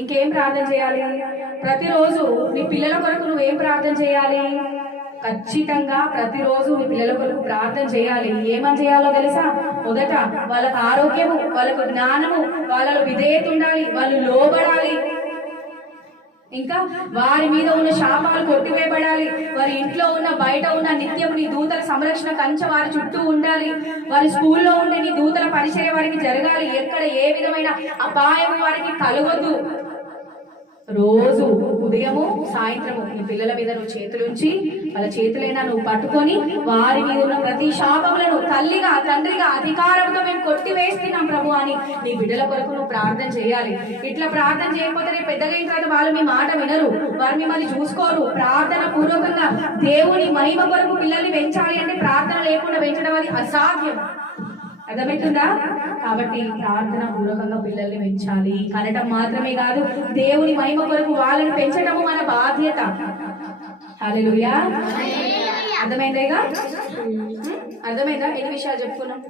ఇంకేం ప్రార్థన చేయాలి? ప్రతిరోజు నీ పిల్లల కొరకు నువ్వేం ప్రార్థన చేయాలి? ఖచ్చితంగా ప్రతిరోజు నీ పిల్లల కొరకు ప్రార్థన చేయాలి. ఏమని చేయాలో తెలుసా? మొదట వాళ్ళకు ఆరోగ్యము, వాళ్ళకు జ్ఞానము, వాళ్ళలో విధేయత ఉండాలి, వాళ్ళు లోబడాలి. ఇంకా వారి మీద ఉన్న శాపాలు కొట్టివేయబడాలి. వారి ఇంట్లో ఉన్న బయట ఉన్న నిత్యము నీ దూతల సంరక్షణ కంచె వారి చుట్టూ ఉండాలి. వారి స్కూల్లో ఉండే నీ దూతల పరిచర్య వారికి జరగాలి. ఎక్కడ ఏ విధమైన అపాయం వారికి కలగొద్దు. రోజు ఉదయము సాయంత్రము నీ పిల్లల మీద నువ్వు చేతులుంచి వాళ్ళ చేతులైనా నువ్వు పట్టుకొని వారి మీద ఉన్న ప్రతి శాపములను తల్లిగా తండ్రిగా అధికారంతో మేము కొట్టివేస్తున్నాం ప్రభు అని నీ బిడ్డల కొరకు నువ్వు ప్రార్థన చేయాలి. ఇట్లా ప్రార్థన చేయకపోతే రేపు పెద్దగా అయిన తర్వాత వాళ్ళు మీ మాట వినరు, వారు మిమ్మల్ని చూసుకోరు. ప్రార్థన పూర్వకంగా దేవుని మహిమ కొరకు పిల్లల్ని పెంచాలి అంటే ప్రార్థన లేకుండా పెంచడం అది అసాధ్యం. అర్థమవుతుందా? కాబట్టి ప్రార్థన పూర్వకంగా పిల్లల్ని పెంచాలి. కనటం మాత్రమే కాదు, దేవుని మహిమ కొరకు వాళ్ళని పెంచడము మన బాధ్యత. హల్లెలూయా. అర్థమైందేగా? అర్థమైందా? ఎన్ని విషయాలు చెప్పుకున్నాం?